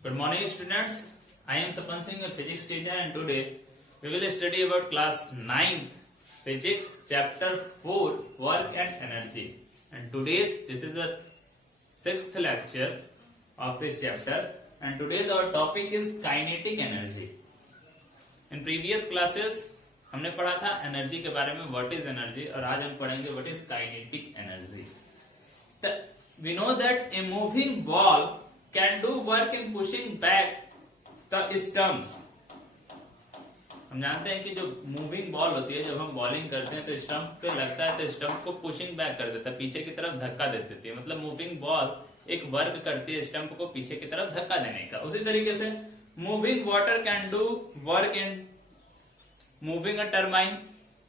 Good morning, students. I am Sapan Singh, a physics teacher, and today we will study about class 9 physics, chapter 4, work and energy. And this is the 6th lecture of this chapter, and today's our topic is kinetic energy. In previous classes हमने पढ़ा था energy के बारे में, what is energy, और आज हम पढ़ेंगे what is kinetic energy. We know that a moving ball can do work in pushing back the stumps. हम जानते हैं कि जो मूविंग बॉल होती है, जब हम बॉलिंग करते हैं तो स्टंप पे लगता है तो स्टंप को पुशिंग बैक कर देता है, पीछे की तरफ धक्का दे देती है. मतलब मूविंग बॉल एक वर्क करती है स्टंप को पीछे की तरफ धक्का देने का. उसी तरीके से moving water can do work in moving a turbine.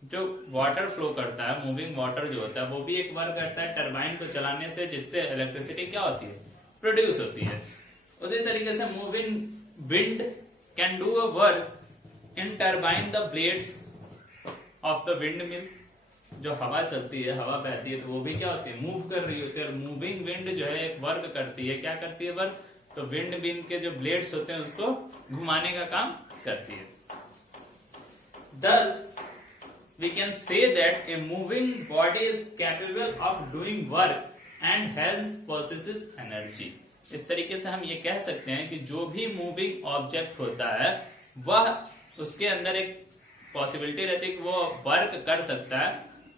जो वाटर फ्लो करता है, मूविंग वाटर जो होता है, वो भी एक वर्क करता है टरबाइन को चलाने से, जिससे इलेक्ट्रिसिटी क्या होती है, प्रोड्यूस होती है. उसी तरीके से moving wind can do a work in turbine the blades of the wind mill. जो हवा चलती है, हवा बहती है, तो वो भी क्या होती है, मूव कर रही होती है. मूविंग विंड जो है एक वर्क करती है. क्या करती है वर्क? तो विंड मिल के जो ब्लेड्स होते हैं उसको घुमाने का काम करती है. Thus, we can say that a moving body is capable of doing work and hence possesses energy. इस तरीके से हम ये कह सकते हैं कि जो भी मूविंग ऑब्जेक्ट होता है वह, उसके अंदर एक पॉसिबिलिटी रहती है कि वो वर्क कर सकता है,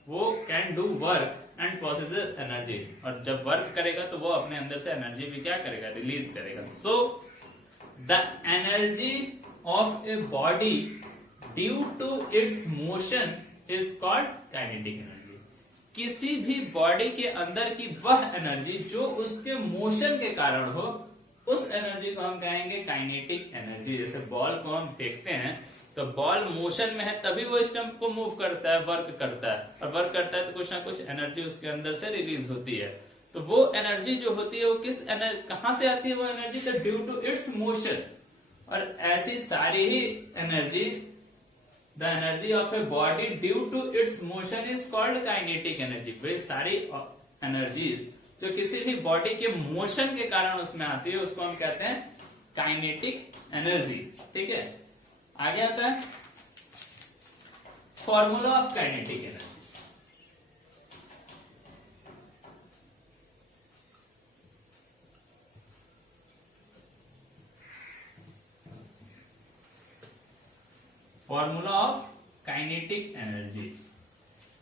वो can do work and possesses energy. और जब वर्क करेगा तो वो अपने अंदर से एनर्जी भी क्या करेगा, रिलीज करेगा. So the energy of a body due to its motion is called kinetic energy. किसी भी बॉडी के अंदर की वह एनर्जी जो उसके मोशन के कारण हो, उस एनर्जी को हम कहेंगे काइनेटिक एनर्जी. जैसे बॉल को हम फेंकते हैं तो बॉल मोशन में है, तभी वो स्टंप को मूव करता है, वर्क करता है. और वर्क करता है तो कुछ ना कुछ एनर्जी उसके अंदर से रिलीज होती है. तो वो एनर्जी जो होती है वो किस कहां से आती है वो एनर्जी? तो ड्यू टू इट्स मोशन. और ऐसी सारी ही energy, the energy of a body due to its motion is called kinetic energy. वे सारी एनर्जीज जो किसी भी बॉडी के मोशन के कारण उसमें आती है उसको हम कहते हैं काइनेटिक एनर्जी. ठीक है, आगे आता है formula of kinetic energy. Formula of kinetic energy.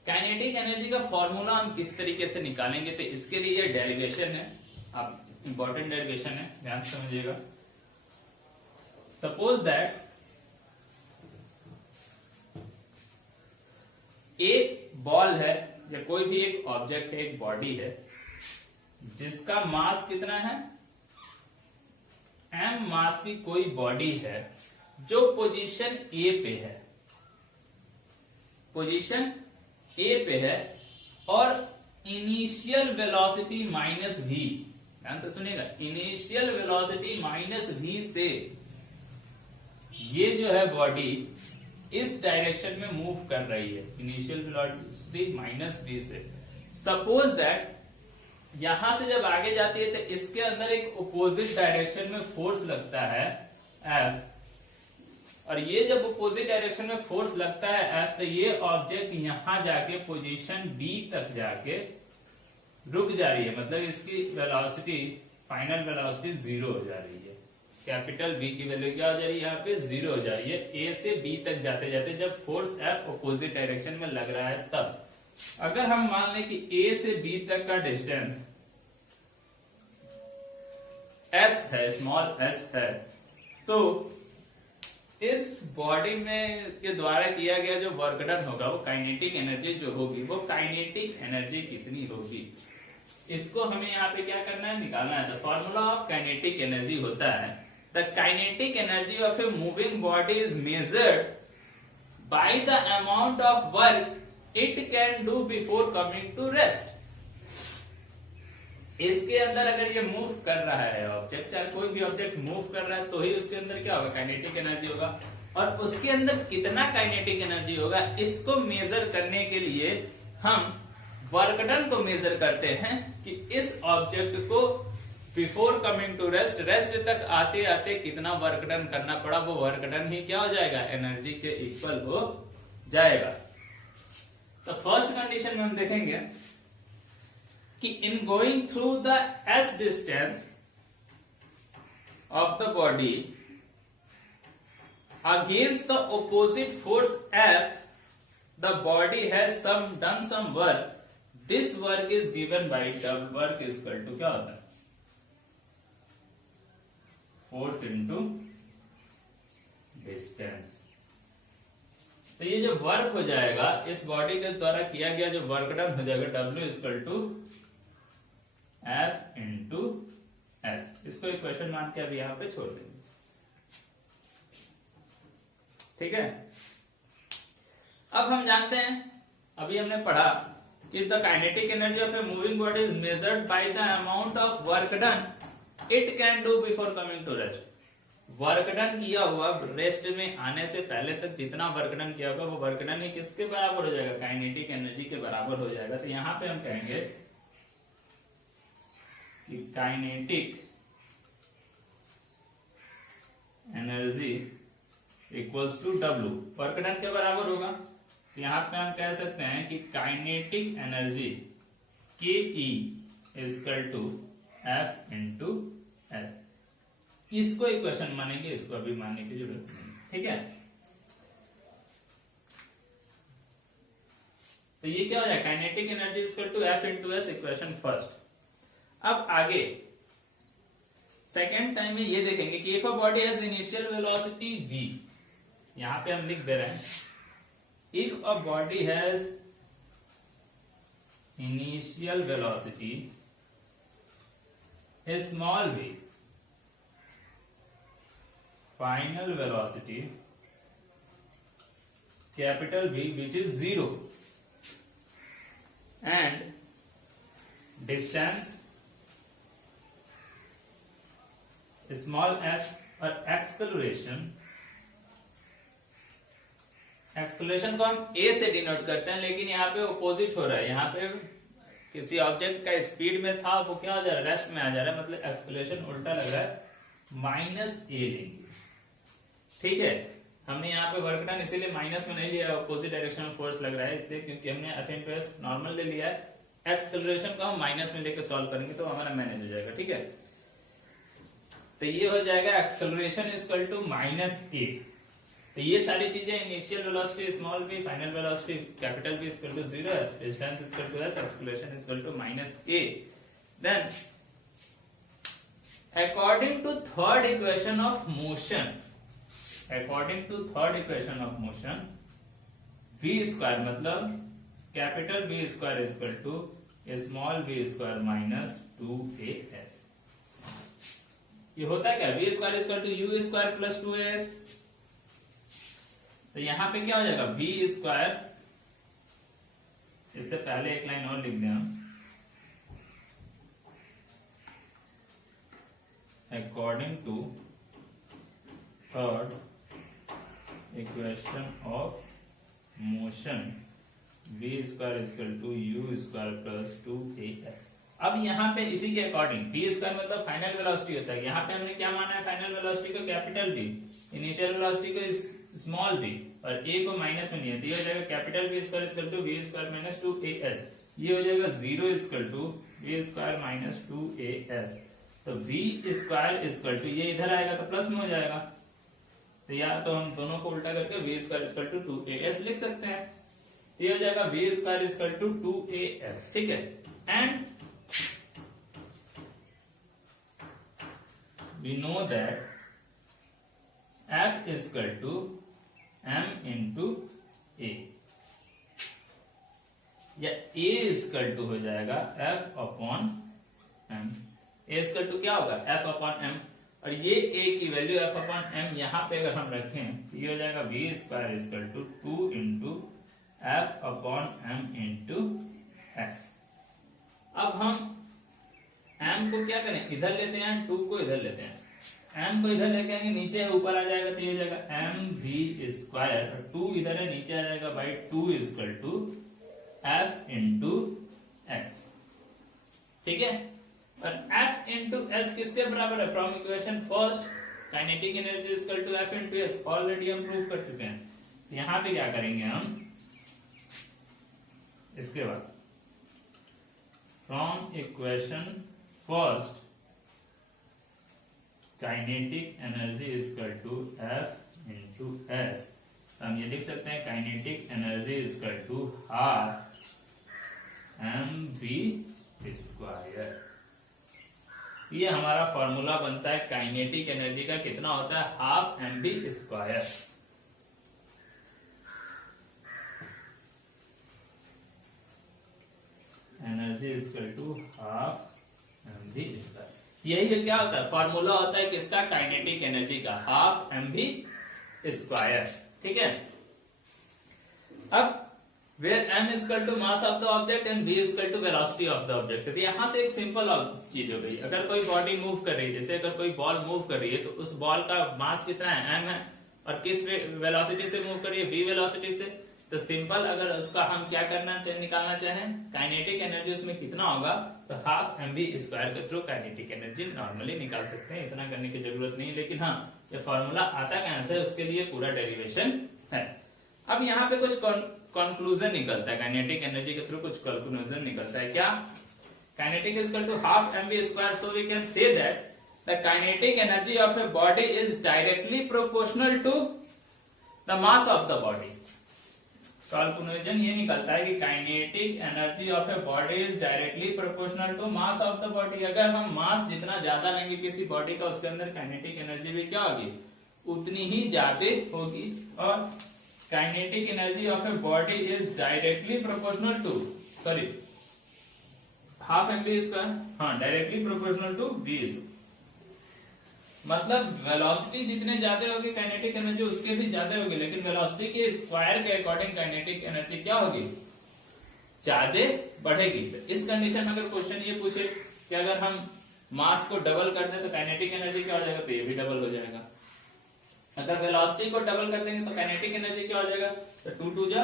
Kinetic energy का फॉर्मूला हम किस तरीके से निकालेंगे? तो इसके लिए ये डेरिवेशन है, आप इंपॉर्टेंट डेरिवेशन है, ध्यान से समझिएगा. सपोज दैट एक बॉल है या कोई भी एक ऑब्जेक्ट है, एक बॉडी है जिसका मास कितना है, m मास की कोई बॉडी है जो पोजीशन ए पे है, पोजीशन ए पे है, और इनिशियल वेलोसिटी माइनस वी. ध्यान से सुनिएगा, इनिशियल वेलोसिटी माइनस वी से ये जो है बॉडी इस डायरेक्शन में मूव कर रही है, इनिशियल वेलोसिटी माइनस वी से. सपोज दैट यहां से जब आगे जाती है तो इसके अंदर एक अपोजिट डायरेक्शन में फोर्स लगता है F, और ये जब अपोजिट डायरेक्शन में फोर्स लगता है F, तो ये ऑब्जेक्ट यहां जाके पोजीशन B तक जाके रुक जा रही है. मतलब इसकी वेलोसिटी, फाइनल वेलोसिटी 0 हो जा रही है. कैपिटल B की वैल्यू क्या हो जा रही है, यहाँ पे 0 हो जा रही है. A से B तक जाते जाते जब फोर्स F अपोजिट डायरेक्शन में लग रहा है तब. अगर हम मान लें कि A से B तक का डिस्टेंस S है, स्मॉल s है, तो इस बॉडी में के द्वारा किया गया जो वर्क डन होगा, वो काइनेटिक एनर्जी जो होगी, वो काइनेटिक एनर्जी कितनी होगी, इसको हमें यहाँ पे क्या करना है, निकालना है. The formula of kinetic energy होता है, the kinetic energy of a moving body is measured by the amount of work it can do before coming to rest. इसके अंदर अगर ये मूव कर रहा है ऑब्जेक्ट, चाहे कोई भी ऑब्जेक्ट मूव कर रहा है, तो ही उसके अंदर क्या होगा, काइनेटिक एनर्जी होगा. और उसके अंदर कितना काइनेटिक एनर्जी होगा, इसको मेजर करने के लिए हम वर्क डन को मेजर करते हैं कि इस ऑब्जेक्ट को before coming to rest, rest तक आते आते कितना वर्क डन करना पड़ा, वो वर्क डन ही क्या हो जाएगा, एनर्जी के इक्वल हो जाएगा। तो फर्स्ट कंडीशन में हम देखेंगे कि in going through the S distance of the body against the opposite force F, the body has done some work, this work is given by W, work is equal to क्या होता है, force into distance. तो ये जो work हो जाएगा इस body के द्वारा किया गया जो वर्क डन हो जाएगा, W equal to F into S. इसको एक क्वेश्चन मान के अभी यहां पे छोड़ देंगे, ठीक है। अब हम जानते हैं, अभी हमने पढ़ा कि the kinetic energy of a moving body is measured by the amount of work done it can do before coming to rest. Work done किया हुआ रेस्ट में आने से पहले तक जितना वर्क डन किया होगा वो वर्क डन ही किसके बराबर हो जाएगा, काइनेटिक एनर्जी के बराबर हो जाएगा। तो यहां पे हम कहेंगे कि kinetic energy equals to W, work done के बराबर होगा। तो यहां पे हम कह सकते हैं कि काइनेटिक एनर्जी के E equal to F into S. इसको इक्वेशन मानेंगे, इसको अभी मानने की जरूरत नहीं, ठीक है। तो ये क्या हो जाएगा, kinetic energy equal to F into S, equation first. अब आगे सेकेंड टाइम में ये देखेंगे कि if a body has initial velocity v, यहां पे हम लिख दे रहे हैं if a body has initial velocity small v, final velocity capital V which is 0 and distance small s और एक्सक्लेरेशन को हम a से डिनोट करते हैं, लेकिन यहाँ पे ऑपोजिट हो रहा है। यहाँ पे किसी ऑब्जेक्ट का स्पीड में था वो क्या हो जा रहा है, रेस्ट में आ जा रहा है, मतलब एक्सक्लेरेशन उल्टा लग रहा है, माइनस a लेंगे, ठीक है। हमने यहाँ पे वर्क डन इसीलिए माइनस में नहीं लिया, अपोजिट डायरेक्शन में फोर्स लग रहा है इसलिए, क्योंकि हमने एफ इंटू एस नॉर्मल ले लिया है। एक्सक्लेरेशन को हम माइनस में लेकर सॉल्व करेंगे तो हमारा मैनेज हो जाएगा, ठीक है। तो ये हो जाएगा acceleration equal to minus A. तो ये सारी चीजें initial velocity small v, final velocity capital V equal to 0, distance equal to s, acceleration equal to minus a। Then according to third equation of motion, according to third equation of motion, v square मतलब capital V square equal to small v square minus 2as। ये होता है क्या, v square equal to u square plus 2as। तो यहां पे क्या हो जाएगा, v स्क्वायर, इससे पहले एक लाइन और लिख दें हम, according to third equation of motion v square equal to u square plus 2as। अब यहाँ पे इसी के अकॉर्डिंग v स्क्वायर मतलब फाइनल वेलोसिटी होता है, यहाँ पे हमने क्या माना है, फाइनल वेलोसिटी को कैपिटल V, इनिशियल वेलोसिटी को स्मॉल v और a को माइनस में नहीं है, तो ये हो जाएगा capital V square equal to v square minus 2as। ये हो जाएगा 0 equal to v square minus 2as। तो v स्क्वायर इक्वल टू ये इधर आएगा तो प्लस में हो जाएगा, तो या तो हम दोनों को उल्टा करके v square equal to 2as लिख सकते हैं। ये हो जाएगा v square equal to 2as, ठीक है। And we know that f is equal to m into a, या a is equal to हो जाएगा f upon m। a is equal to क्या होगा, f upon m, और ये a की वैल्यू f upon m यहाँ पे अगर हम रखें तो ये हो जाएगा v square is equal to 2 into f upon m into s। अब हम m को क्या करें, इधर लेते हैं, 2 को इधर लेते हैं, m को इधर लेके आएंगे, नीचे ऊपर आ जाएगा तो ये हो जाएगा mv स्क्वायर, 2 इधर है नीचे आ जाएगा by 2 equal to f into X, ठीक है। और F इंटू एस किसके बराबर है? From equation first kinetic energy is equal to F into S, already हम प्रूव कर चुके हैं। यहां पे क्या करेंगे हम, इसके बाद from equation first kinetic energy is equal to F into S, हम ये लिख सकते हैं kinetic energy is equal to half mv square. ये हमारा फॉर्मूला बनता है काइनेटिक एनर्जी का, कितना होता है? Half mv square. Energy is equal to half mv square, यही क्या होता है? फॉर्मूला होता है किसका? काइनेटिक एनर्जी का, हाफ mv स्क्वायर। ठीक है, अब where m is equal to mass of the object and v is equal to velocity of the object, तो यहां से एक सिंपल चीज हो गई। अगर कोई बॉडी मूव कर रही है, जैसे अगर कोई बॉल मूव कर रही है, तो उस बॉल का मास कितना है? m है, और किस वेलोसिटी से मूव कर रही है? v वेलोसिटी से। तो सिंपल अगर उसका हम क्या करना निकालना चाहें, काइनेटिक एनर्जी उसमें कितना होगा, तो हाफ mv स्क्वायर के थ्रू काइनेटिक एनर्जी नॉर्मली निकाल सकते हैं, इतना करने की जरूरत नहीं। लेकिन हाँ, ये फॉर्मूला आता कहां से, उसके लिए पूरा डेरिवेशन है। अब यहाँ पे कुछ कंक्लूजन निकलता है, काइनेटिक एनर्जी के थ्रू कुछ कंक्लूजन निकलता है। क्या? Kinetic is equal to half mv square, so we can say that the kinetic energy of a body is directly proportional to the mass of the body. Conclusion ये निकलता है कि kinetic energy of a body is directly proportional to mass of the body. अगर हम मास जितना ज्यादा लेंगे किसी बॉडी का, उसके अंदर काइनेटिक एनर्जी भी क्या होगी? उतनी ही ज्यादा होगी। और kinetic energy of a body is directly proportional to, sorry half mv square, हाँ डायरेक्टली प्रोपोर्शनल टू v। मतलब वेलोसिटी जितने ज्यादा होगी काइनेटिक एनर्जी उसके भी ज्यादा होगी, लेकिन वेलोसिटी के स्क्वायर के अकॉर्डिंग काइनेटिक एनर्जी क्या होगी? ज्यादा बढ़ेगी। इस कंडीशन में अगर क्वेश्चन ये पूछे कि अगर हम मास को डबल कर दे तो काइनेटिक एनर्जी क्या हो जाएगा, तो ये भी डबल हो जाएगा। अगर वेलोसिटी को डबल कर देंगे तो काइनेटिक एनर्जी क्या हो जाएगा, तो 2 2 जा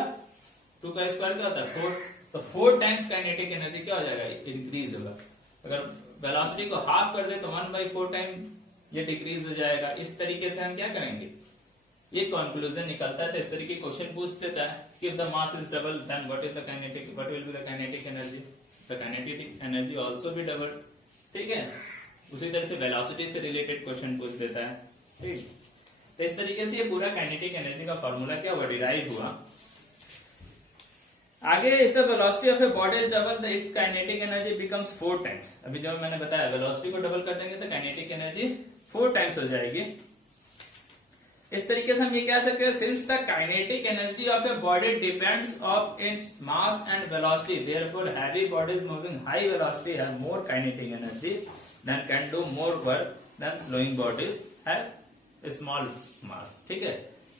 2 का स्क्वायर क्या होता है 4, तो 4 टाइम्स काइनेटिक एनर्जी क्या हो जाएगा, इंक्रीज होगा। अगर वेलोसिटी को हाफ कर दे तो 1/4 टाइम ये डिक्रीज हो जाएगा। इस तरीके से हम क्या करेंगे, ये कंक्लूजन निकलता है। तो इस तरीके क्वेश्चन पूछ देता है कि if the mass is double then what is the kinetic, what will be the kinetic energy, the kinetic energy also be double. ठीक है, उसी तरह से वेलोसिटी से रिलेटेड क्वेश्चन पूछ देता है। ठीक, तो इस तरीके से ये पूरा काइनेटिक एनर्जी का फॉर्मूला क्या हुआ, डिराइव हुआ। आगे if the velocity of a body is double the it's kinetic energy becomes 4 times. अभी जो मैंने बताया वेलोसिटी को डबल कर देंगे तो काइनेटिक एनर्जी 4 टाइम्स हो जाएगी। इस तरीके से हम ये कह सकते हैं, since the kinetic energy of a body depends of its mass and velocity, therefore heavy bodies moving high velocity have more kinetic energy that can do more work then slowing bodies have small mass. ठीक है,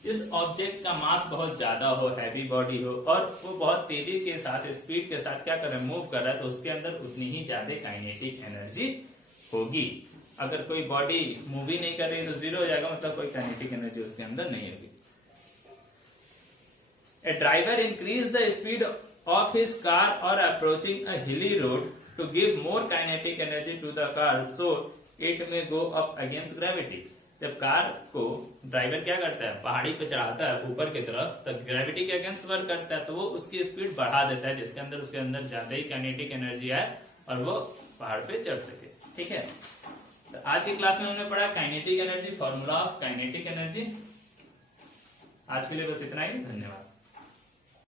जिस object का मास बहुत ज्यादा हो, heavy body हो, और वो बहुत तेजी के साथ स्पीड के साथ क्या कर रहा है, मूव कर रहा है, तो उसके अंदर उतनी ही ज्यादा काइनेटिक एनर्जी होगी। अगर कोई बॉडी मूव ही नहीं कर रही तो 0 हो जाएगा, मतलब कोई काइनेटिक एनर्जी उसके अंदर नहीं होगी। A driver increase the speed of his car और approaching a hilly road to give more kinetic energy to the car, so it may go up against gravity. जब कार को ड्राइवर क्या करता है, पहाड़ी पे चढ़ाता है ऊपर की तरफ, तो ग्रेविटी के अगेंस्ट वर्क करता है, तो वो उसकी स्पीड बढ़ा देता है, जिसके अंदर उसके अंदर ज्यादा ही काइनेटिक एनर्जी है और वो पहाड़ पे चढ़ सके। ठीक है, तो आज की क्लास में हमने पढ़ा kinetic energy, formula of kinetic energy. आज के लिए बस इतना ही, धन्यवाद।